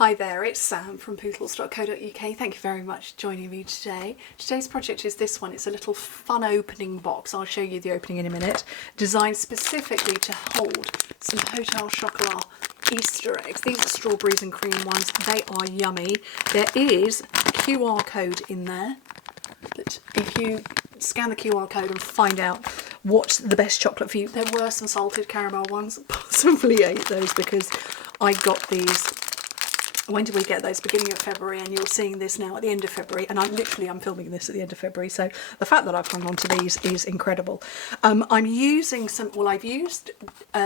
Hi there, it's Sam from Pootles.co.uk. Thank you very much for joining me today. Today's project is this one. It's a little fun opening box. I'll show you the opening in a minute. Designed specifically to hold some Hotel Chocolat Easter eggs. These are strawberries and cream ones. They are yummy. There is a QR code in there that if you scan the QR code and find out what's the best chocolate for you. There were some salted caramel ones. Possibly ate those because I got these. When did we get those? Beginning of February, and you're seeing this now at the end of February, and I'm filming this at the end of February, so the fact that I've hung on to these is incredible. I'm using I've used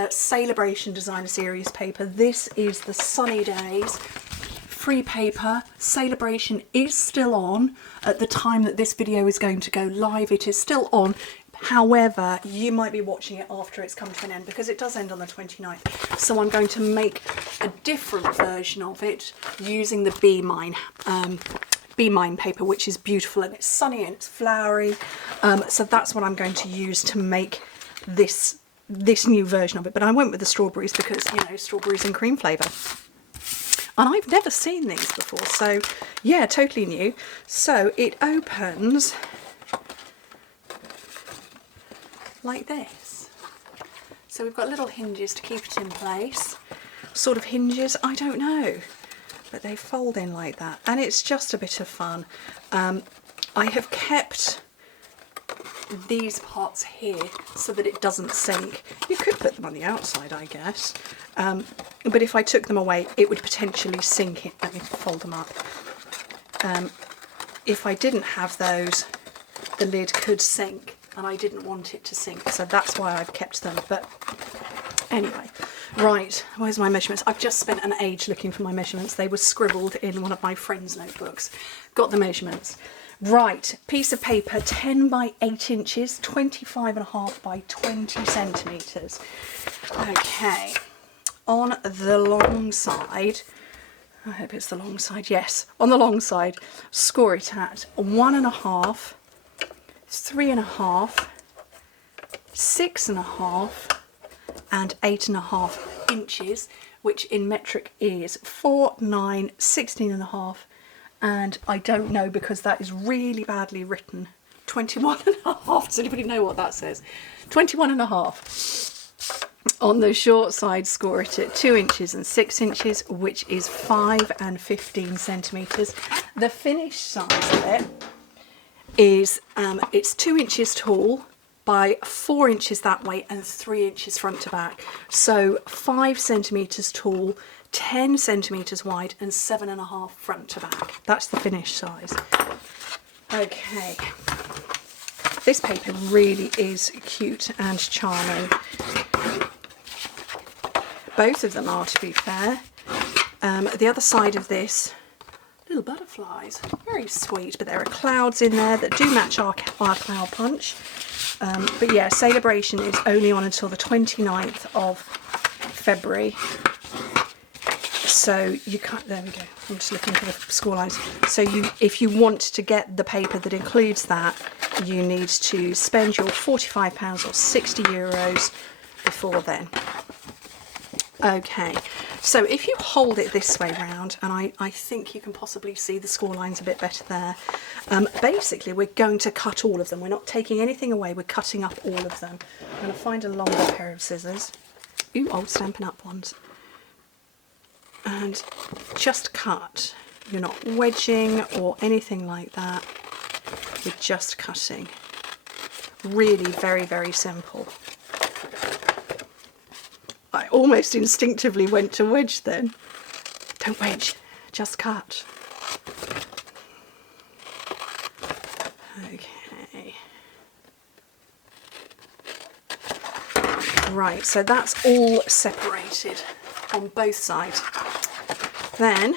Celebration Designer Series paper. This is the Sunny Days free paper. Celebration is still on at the time that this video is going to go live. It is still on. However, you might be watching it after it's come to an end because it does end on the 29th. So I'm going to make a different version of it using the Be Mine paper, which is beautiful and it's sunny and it's flowery. So that's what I'm going to use to make this new version of it. But I went with the strawberries because, you know, strawberries and cream flavour. And I've never seen these before, so yeah, totally new. So it opens like this. So we've got little hinges to keep it in place. Sort of hinges, I don't know, but they fold in like that, and it's just a bit of fun. I have kept these parts here so that it doesn't sink. You could put them on the outside, I guess, but if I took them away it would potentially sink it. Let me fold them up. If I didn't have those, the lid could sink, and I didn't want it to sink, so that's why I've kept them. But anyway, right, where's my measurements? I've just spent an age looking for my measurements. They were scribbled in one of my friend's notebooks. Got the measurements. Right, piece of paper, 10 by 8 inches, 25.5 by 20 centimetres. Okay, on the long side, I hope it's the long side, yes, on the long side, score it at 1.5, 3.5, 6.5 and 8.5 inches, which in metric is 4, 9, 16.5, and I don't know because that is really badly written, 21.5. Does anybody know what that says? 21.5. On the short side, score it at 2 inches and 6 inches, which is 5 and 15 centimetres. The finished size of it is it's 2 inches tall by 4 inches that way and 3 inches front to back, so 5 centimetres tall, 10 centimetres wide and 7.5 front to back. That's the finished size. Okay, this paper really is cute and charming. Both of them are, to be fair. The other side of this, little butterflies, very sweet, but there are clouds in there that do match our cloud punch. But yeah, Celebration is only on until the 29th of February. So you can't, there we go, I'm just looking for the score lines. So if you want to get the paper that includes that, you need to spend your £45 or €60 before then. Okay, so if you hold it this way round, and I think you can possibly see the score lines a bit better there. Basically, we're going to cut all of them. We're not taking anything away, we're cutting up all of them. I'm going to find a longer pair of scissors. Ooh, old Stampin' Up ones. And just cut. You're not wedging or anything like that. You're just cutting. Really very, very simple. I almost instinctively went to wedge then. Don't wedge, just cut. Okay. Right, so that's all separated on both sides. Then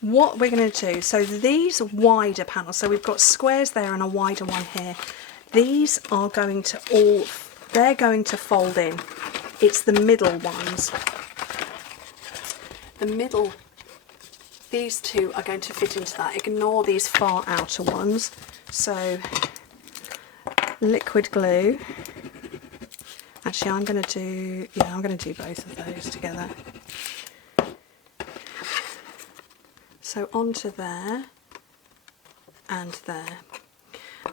what we're going to do, so these wider panels, so we've got squares there and a wider one here. These are going to they're going to fold in. It's the middle ones. The middle, these two are going to fit into that. Ignore these far outer ones. So liquid glue. Actually, I'm going to do both of those together. So onto there and there.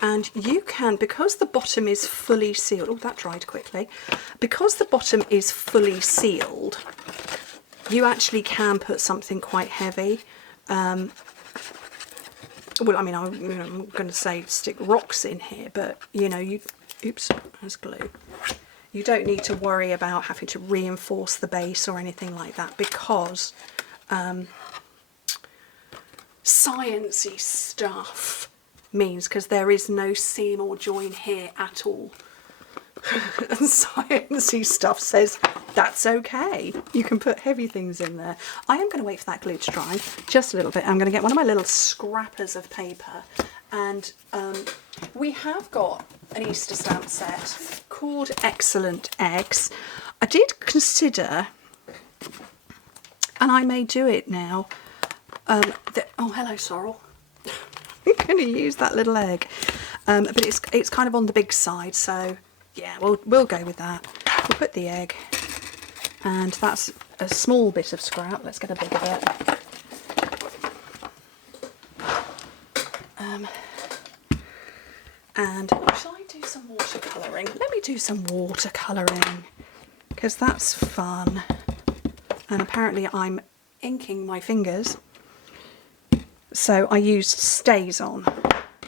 And you can, because the bottom is fully sealed, oh that dried quickly, because the bottom is fully sealed, you actually can put something quite heavy. Well, I mean, I'm going to say stick rocks in here, but you know, oops, there's glue. You don't need to worry about having to reinforce the base or anything like that, because sciencey stuff means, because there is no seam or join here at all, and sciencey stuff says that's okay, you can put heavy things in there. I am going to wait for that glue to dry just a little bit. I'm going to get one of my little scrappers of paper, and we have got an Easter stamp set called Excellent Eggs. I did consider, and I may do it now, oh hello Sorrel. I'm going to use that little egg, but it's kind of on the big side, so yeah, we'll go with that. We'll put the egg, and that's a small bit of scrap. Let's get a bigger bit. And shall I do some watercolouring? Let me do some watercolouring, because that's fun. And apparently I'm inking my fingers, so I used Stays On,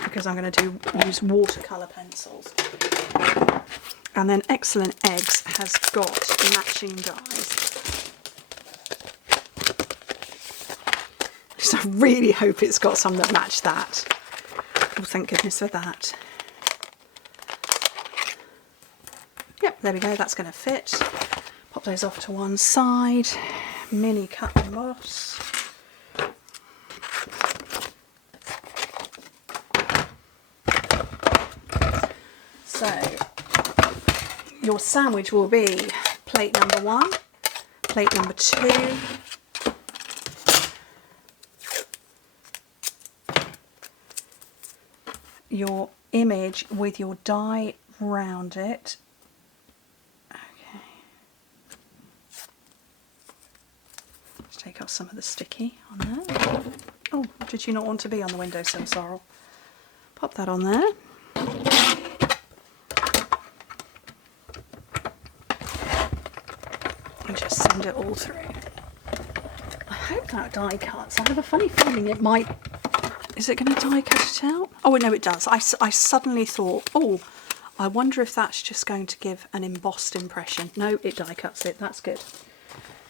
because I'm going to use watercolour pencils. And then Excellent Eggs has got matching dies. So I really hope it's got some that match that. Oh, thank goodness for that. Yep, there we go, that's going to fit. Pop those off to one side. Mini cut emboss. So your sandwich will be plate number 1, plate number 2, your image with your die round it. Okay. Let's take off some of the sticky on there. Oh, did you not want to be on the windowsill, Sorrel? Pop that on there. And just send it all through. I hope that die cuts. I have a funny feeling it might. Is it going to die cut it out? Oh no, it does. I suddenly thought, oh, I wonder if that's just going to give an embossed impression. No, it die cuts it. That's good.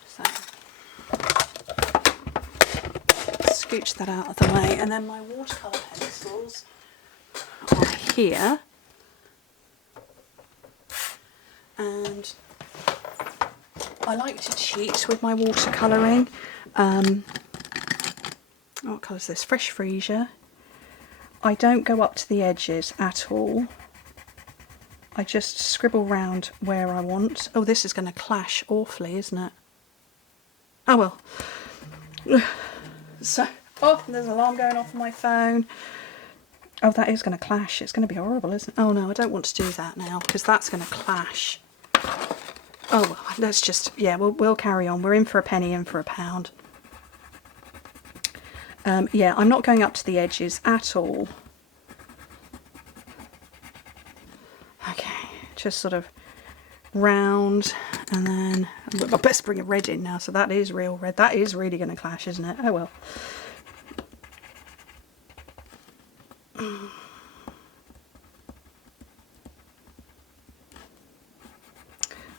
So scooch that out of the way, and then my watercolour pencils are here, and I like to cheat with my watercolouring. What colour is this? Fresh Freesia. I don't go up to the edges at all. I just scribble round where I want. Oh, this is going to clash awfully, isn't it? Oh well. So, oh, there's an alarm going off on my phone. Oh, that is going to clash. It's going to be horrible, isn't it? Oh no, I don't want to do that now, because that's going to clash. Oh well, let's just, yeah, we'll carry on. We're in for a penny, in for a pound. Yeah, I'm not going up to the edges at all. Okay, just sort of round, and then I best bring a red in now. So that is real red. That is really going to clash, isn't it? Oh well.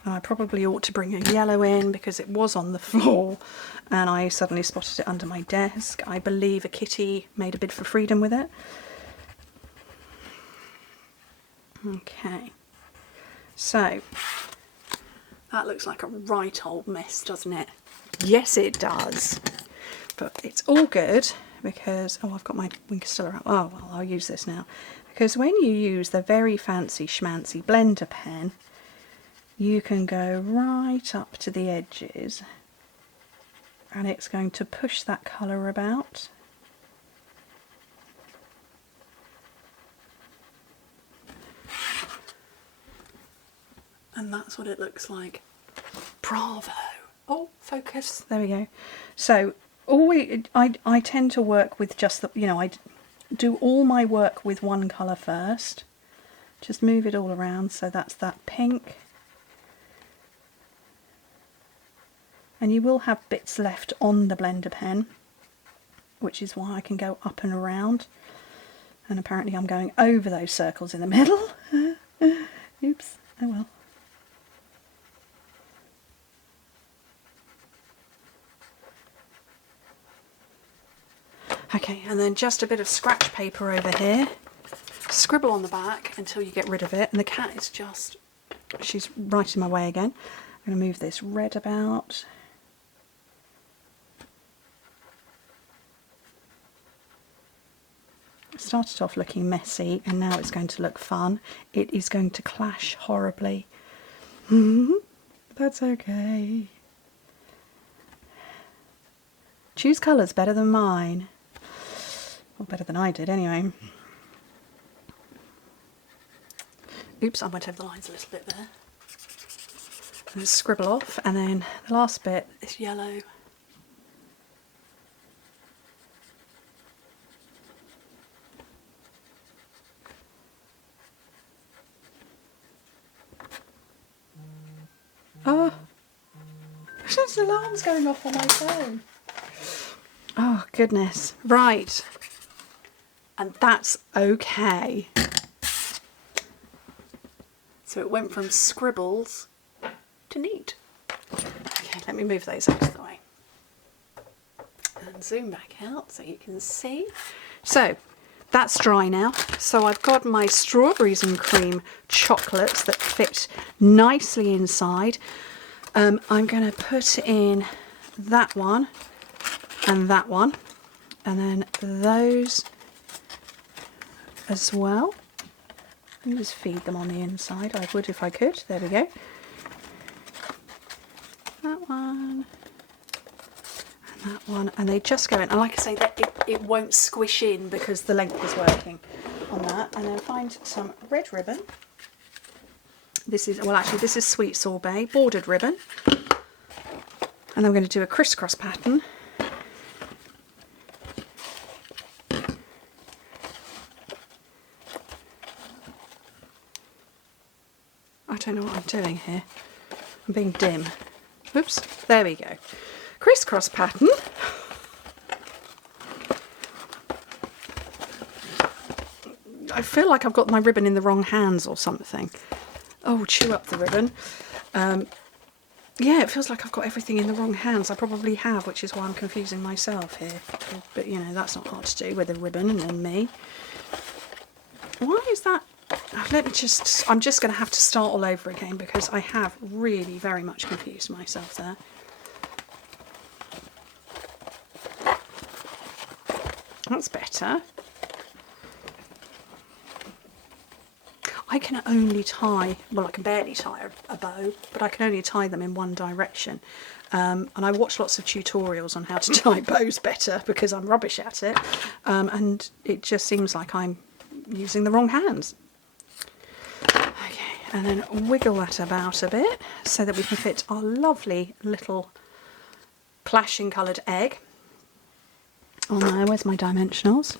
I probably ought to bring a yellow in, because it was on the floor and I suddenly spotted it under my desk. I believe a kitty made a bid for freedom with it. Okay, so that looks like a right old mess, doesn't it? Yes, it does. But it's all good, because, oh, I've got my Wingstiller out. Oh, well, I'll use this now. Because when you use the very fancy schmancy blender pen, you can go right up to the edges, and it's going to push that colour about. And that's what it looks like. Bravo! Oh, focus. There we go. So I tend to work with just the, I do all my work with one colour first. Just move it all around, so that's that pink. And you will have bits left on the blender pen, which is why I can go up and around. And apparently I'm going over those circles in the middle. Oops, oh well. Okay, and then just a bit of scratch paper over here. Scribble on the back until you get rid of it. And the cat is just, she's right in my way again. I'm going to move this red about. It started off looking messy and now it's going to look fun. It is going to clash horribly. That's okay. Choose colours better than mine. Well, better than I did anyway. Oops, I went over the lines a little bit there. And scribble off, and then the last bit is yellow. Oh, there's alarms going off on my phone. Oh, goodness. Right. And that's okay. So it went from scribbles to neat. Okay, let me move those out of the way. And zoom back out so you can see. So that's dry now. So I've got my strawberries and cream chocolates that fit nicely inside. I'm going to put in that one and that one, and then those as well. And just feed them on the inside. I would if I could. There we go. That one and that one, and they just go in. And like I say, that it won't squish in because the length is working on that. And then find some red ribbon. This is, well, actually this is sweet sorbet bordered ribbon, and I'm going to do a crisscross pattern. I don't know what I'm doing here. I'm being dim. Oops, there we go. Crisscross pattern. I feel like I've got my ribbon in the wrong hands or something. Oh, chew up the ribbon. Yeah, it feels like I've got everything in the wrong hands. I probably have, which is why I'm confusing myself here. But, you know, that's not hard to do with a ribbon and me. Why is that? Let me just, I'm just going to have to start all over again because I have really very much confused myself there. That's better. I can only tie, well, I can barely tie a bow, but I can only tie them in one direction. And I watch lots of tutorials on how to tie bows better because I'm rubbish at it. And it just seems like I'm using the wrong hands. Okay, and then wiggle that about a bit so that we can fit our lovely little clashing coloured egg on there. Where's my dimensionals?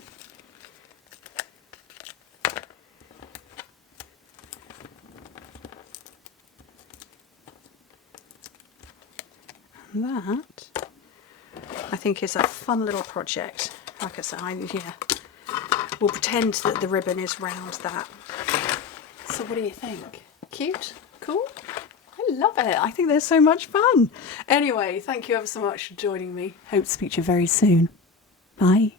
And that, I think, is a fun little project. Like I said, yeah, we'll pretend that the ribbon is round that. So what do you think? Cute? Cool? I love it. I think they're so much fun. Anyway, thank you ever so much for joining me. Hope to speak to you very soon. Bye.